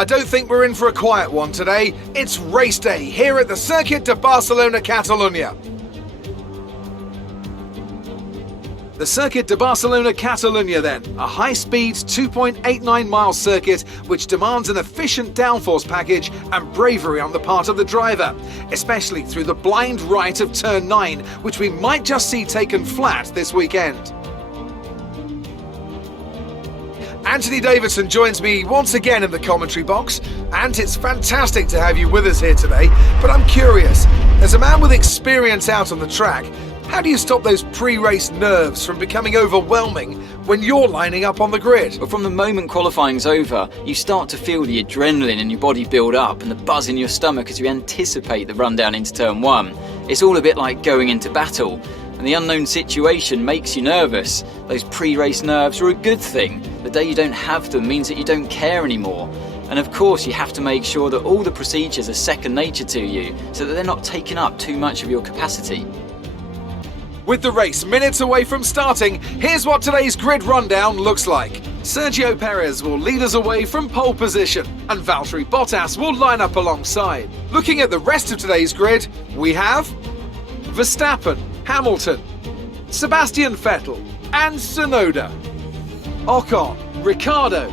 I don't think we're in for a quiet one today. It's race day here at the Circuit de Barcelona-Catalunya. The Circuit de Barcelona-Catalunya then, a high-speed 2.89-mile circuit which demands an efficient downforce package and bravery on the part of the driver, especially through the blind right of turn 9, which we might just see taken flat this weekend. Anthony Davidson joins me once again in the commentary box, and it's fantastic to have you with us here today, but I'm curious, as a man with experience out on the track, how do you stop those pre-race nerves from becoming overwhelming when you're lining up on the grid? Well, from the moment qualifying's over, you start to feel the adrenaline in your body build up and the buzz in your stomach as you anticipate the run down into turn 1. It's all a bit like going into battle, and the unknown situation makes you nervous. Those pre-race nerves are a good thing. The day you don't have them means that you don't care anymore. And of course you have to make sure that all the procedures are second nature to you, so that they're not taking up too much of your capacity. With the race minutes away from starting, here's what today's grid rundown looks like. Sergio Perez will lead us away from pole position, and Valtteri Bottas will line up alongside. Looking at the rest of today's grid, we have Verstappen, Hamilton, Sebastian Vettel and Tsunoda, Ocon, Ricciardo,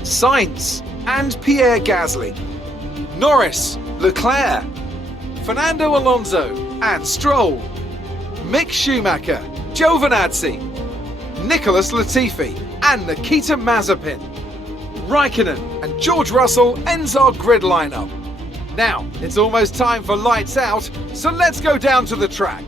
Sainz and Pierre Gasly, Norris, Leclerc, Fernando Alonso and Stroll, Mick Schumacher, Giovinazzi, Nicholas Latifi and Nikita Mazepin. Raikkonen and George Russell ends our grid lineup. Now, it's almost time for lights out, so let's go down to the track.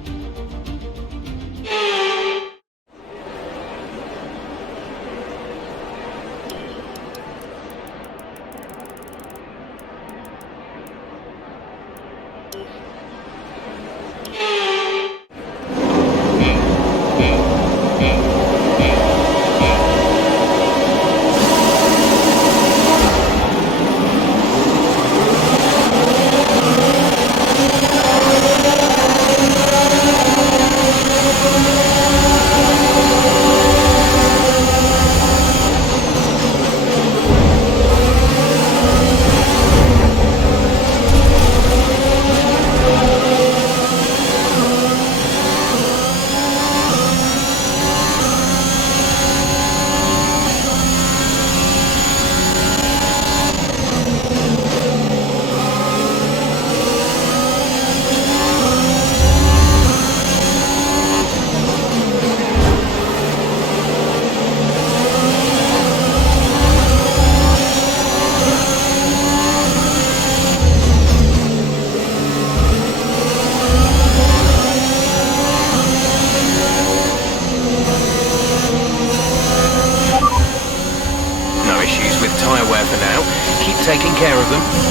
tyre wear for now. Keep taking care of them.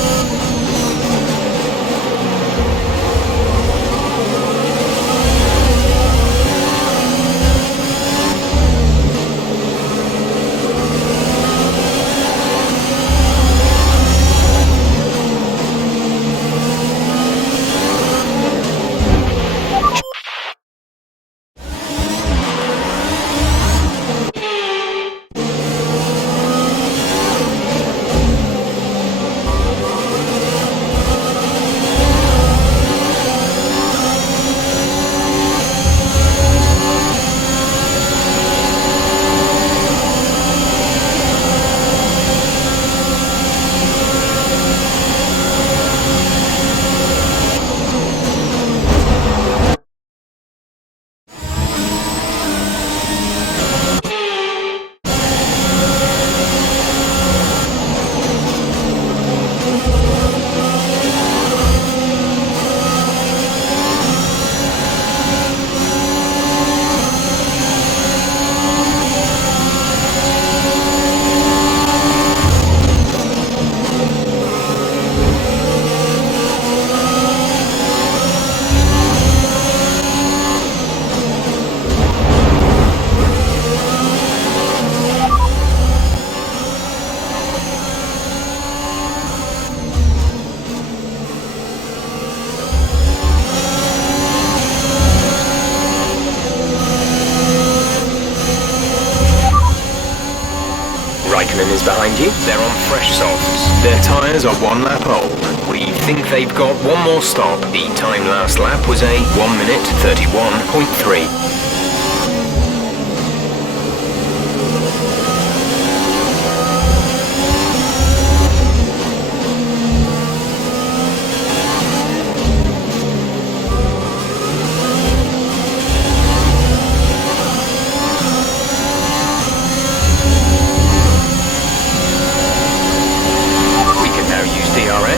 Michelin is behind you. They're on fresh softs. Their tyres are 1 lap old. We think they've got one more stop. The time last lap was a 1 minute 31.3.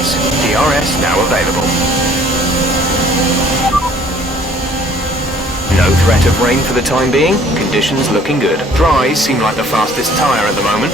DRS now available. No threat of rain for the time being. Conditions looking good. Dries seem like the fastest tyre at the moment.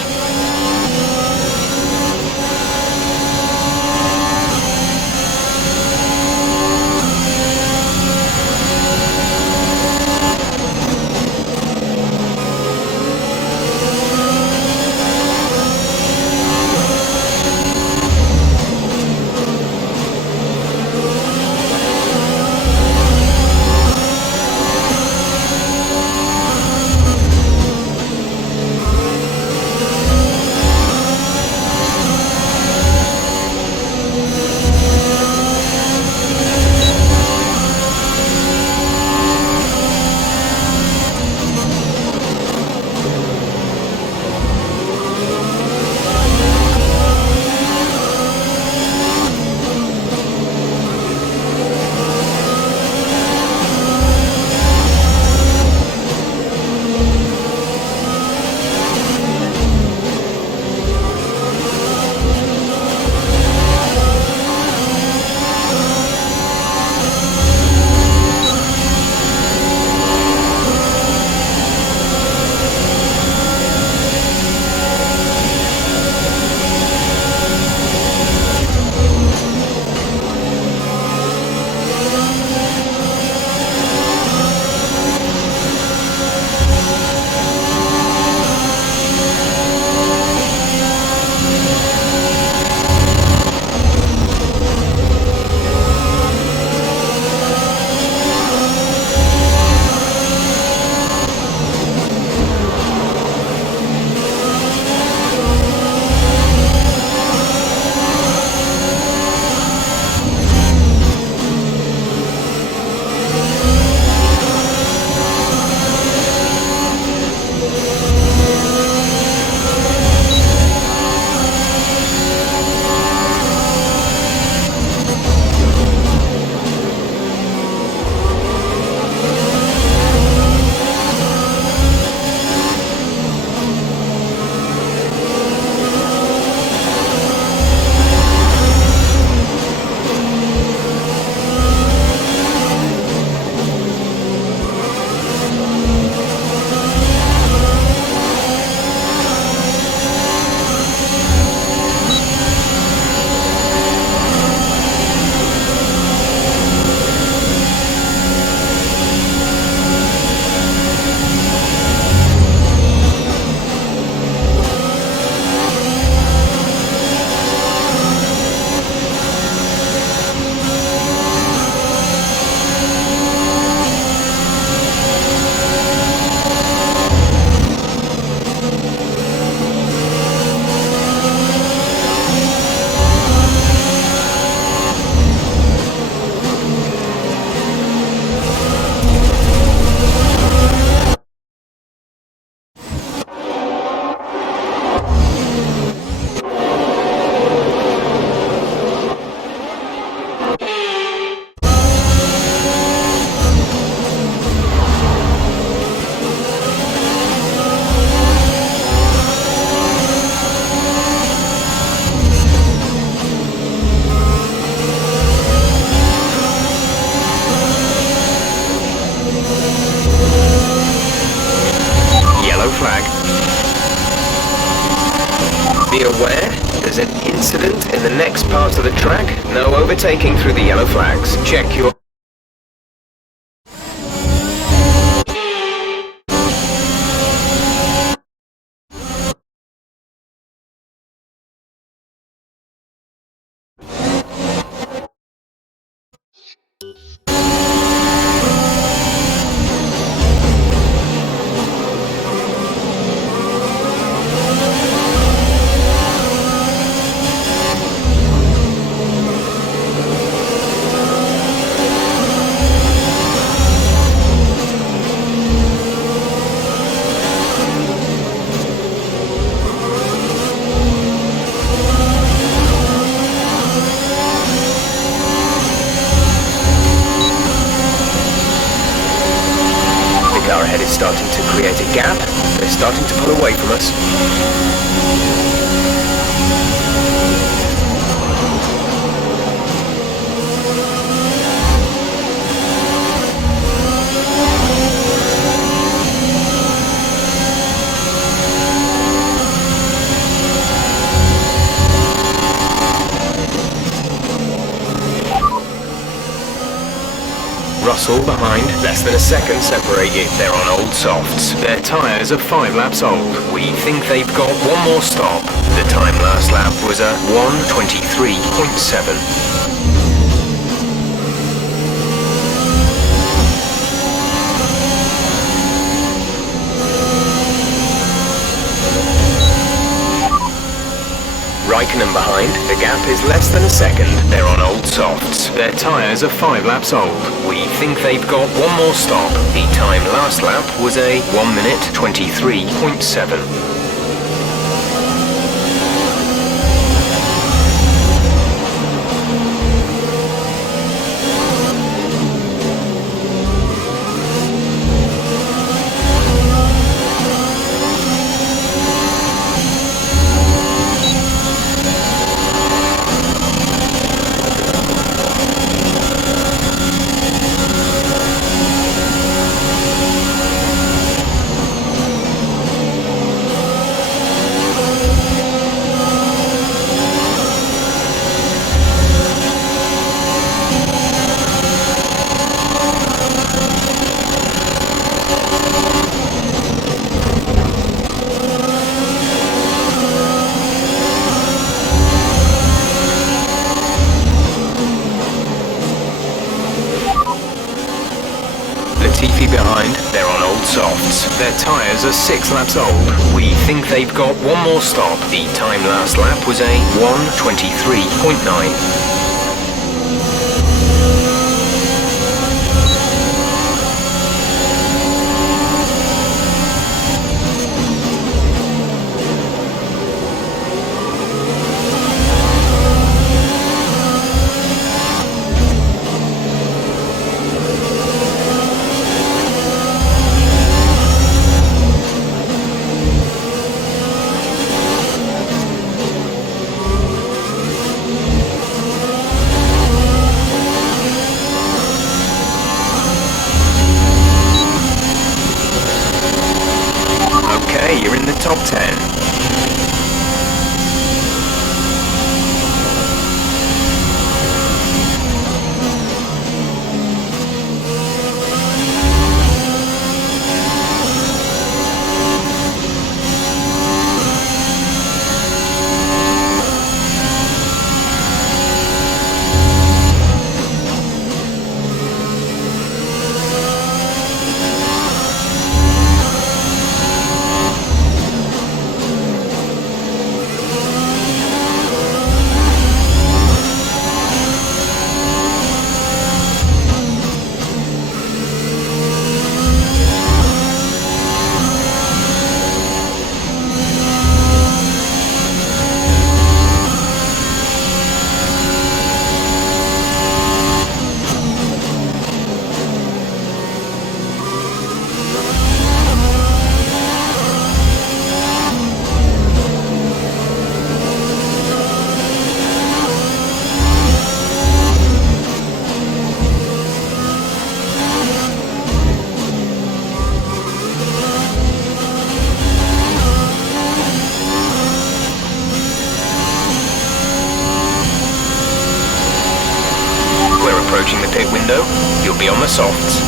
Be aware, there's an incident in the next part of the track. No overtaking through the yellow flags. Check your... create a gap. They're starting to pull away from us. Russell behind, less than a second separate you. They're on old softs. Their tyres are 5 laps old. We think they've got one more stop. The time last lap was a 1:23.7. Raikkonen behind, the gap is less than a second. They're on old softs. Their tyres are 5 laps old. We think they've got one more stop. The time last lap was a 1:23.7. Behind, they're on old softs. Their tyres are 6 laps old. We think they've got one more stop. The time last lap was a 1:23.9. You're in the top 10. Approaching the pit window, you'll be on the softs.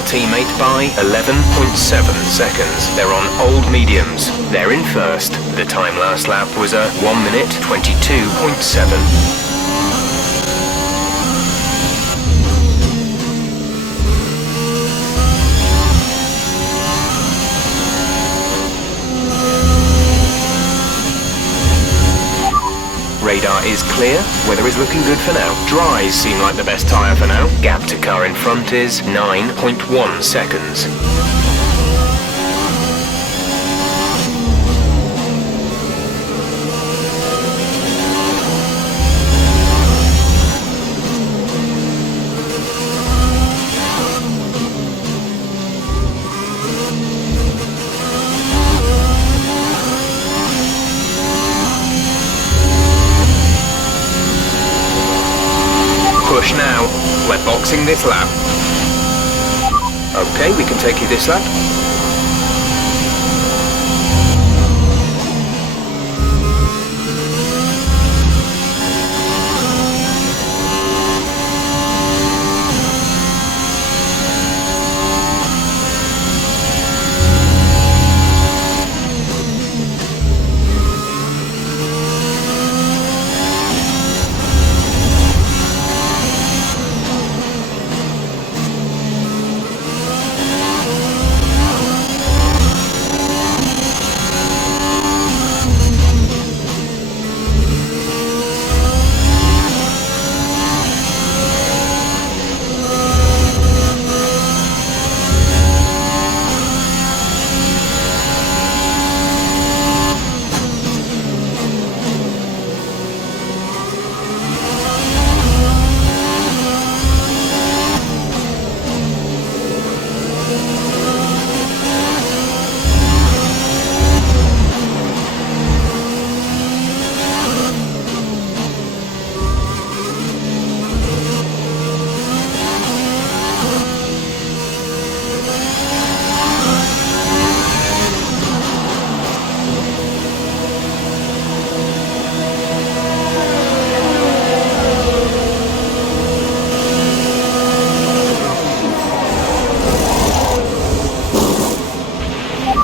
our teammate by 11.7 seconds. They're on old mediums. They're in first. The time last lap was a 1 minute 22.7. Radar is clear, weather is looking good for now. Dries seem like the best tyre for now. Gap to car in front is 9.1 seconds. Push now. We're boxing this lap. Okay, we can take you this lap.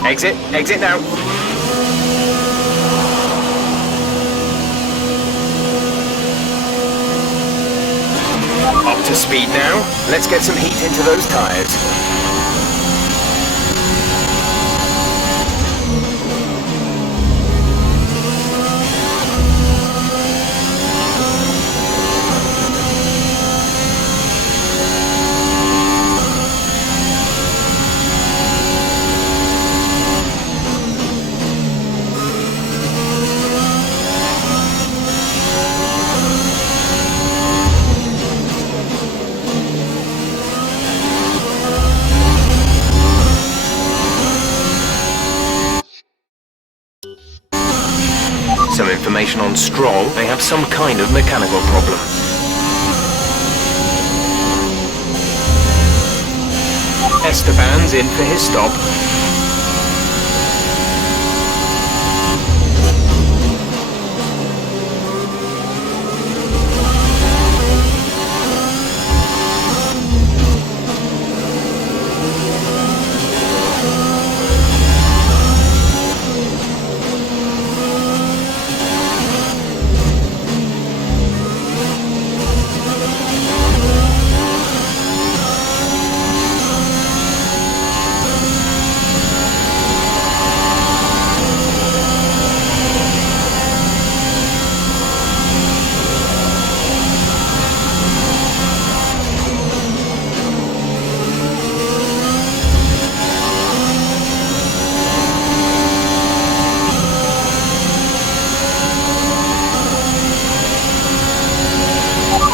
Exit now. Up to speed now. Let's get some heat into those tyres. Some information on Stroll. They have some kind of mechanical problem. Esteban's in for his stop.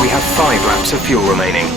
We have 5 laps of fuel remaining.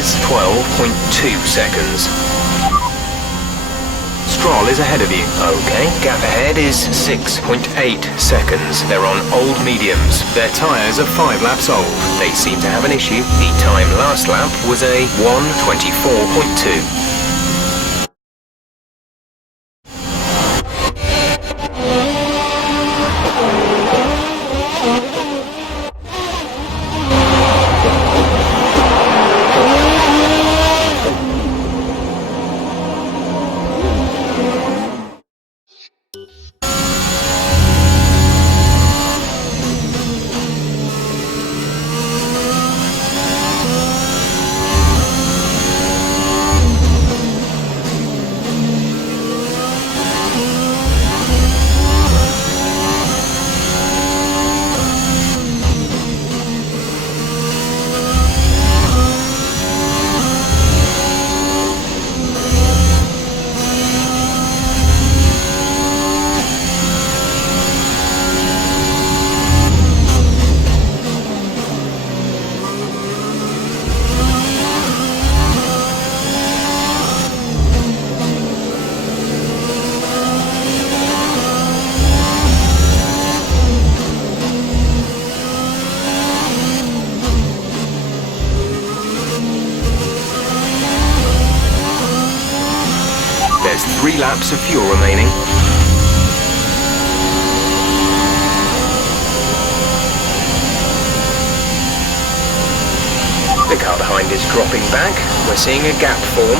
is 12.2 seconds. Stroll is ahead of you. Okay, gap ahead is 6.8 seconds. They're on old mediums. Their tyres are 5 laps old. They seem to have an issue. The time last lap was a 1:24.2. There's 3 laps of fuel remaining. The car behind is dropping back. We're seeing a gap form.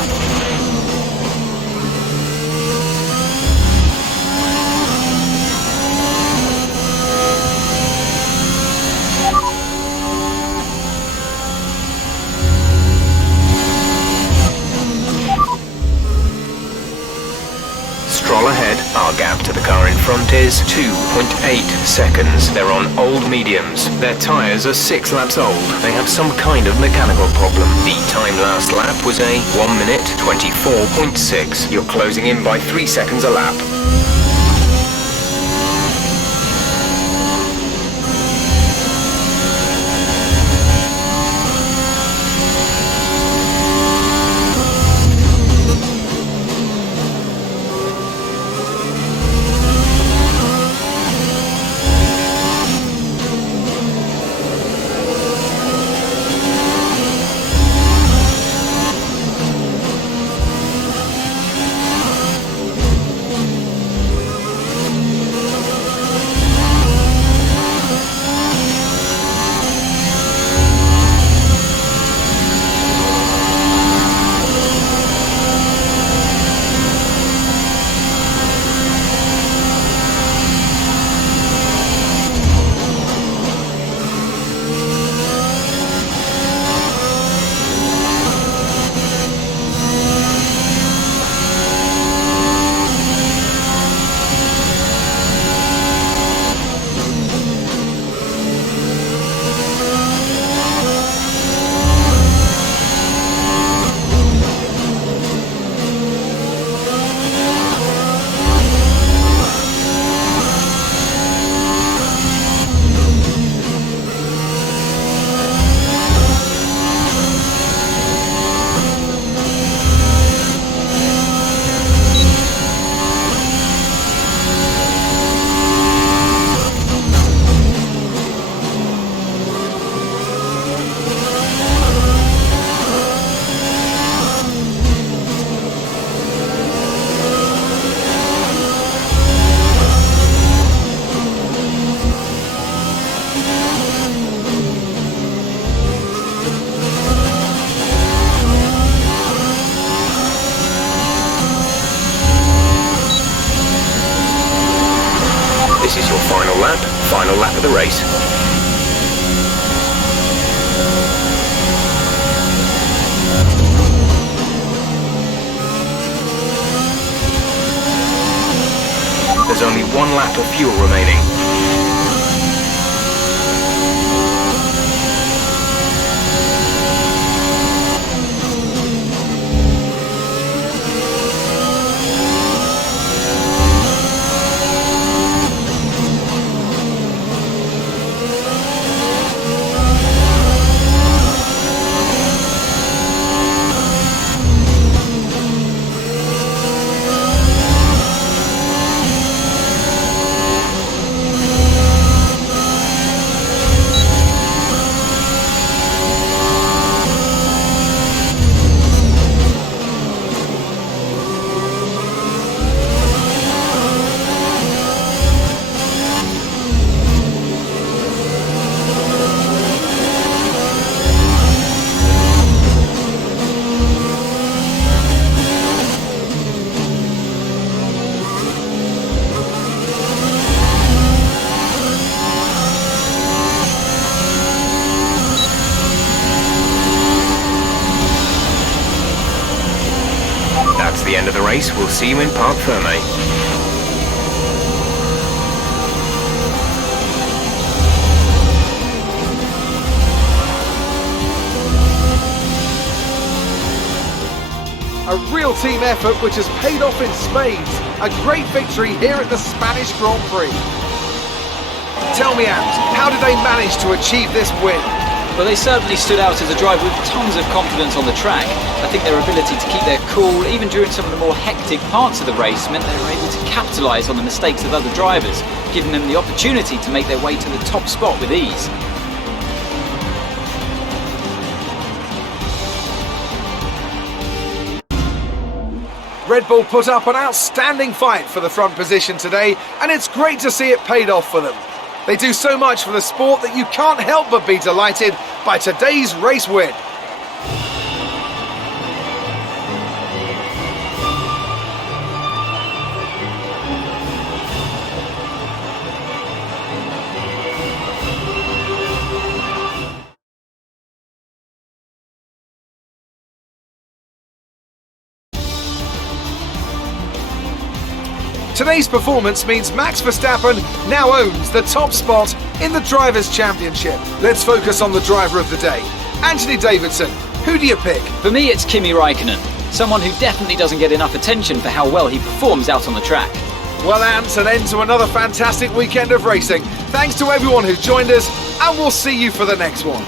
Stroll ahead. Our gap to the car in front is 2.8 seconds. They're on old mediums. Their tyres are 6 laps old. They have some kind of mechanical problem. The time last lap was a 1:24.6. You're closing in by 3 seconds a lap. This is your final lap of the race. There's only 1 lap of fuel remaining. of the race, we'll see you in Parc Ferme. A real team effort which has paid off in spades. A great victory here at the Spanish Grand Prix. Tell me, Ant, how did they manage to achieve this win? Well, they certainly stood out as a driver with tons of confidence on the track. I think their ability to keep their cool, even during some of the more hectic parts of the race, meant they were able to capitalise on the mistakes of other drivers, giving them the opportunity to make their way to the top spot with ease. Red Bull put up an outstanding fight for the front position today, and it's great to see it paid off for them. They do so much for the sport that you can't help but be delighted by today's race win. Today's performance means Max Verstappen now owns the top spot in the Drivers' Championship. Let's focus on the driver of the day. Anthony Davidson, who do you pick? For me, it's Kimi Raikkonen, someone who definitely doesn't get enough attention for how well he performs out on the track. Well, Ant, an end to another fantastic weekend of racing. Thanks to everyone who joined us, and we'll see you for the next one.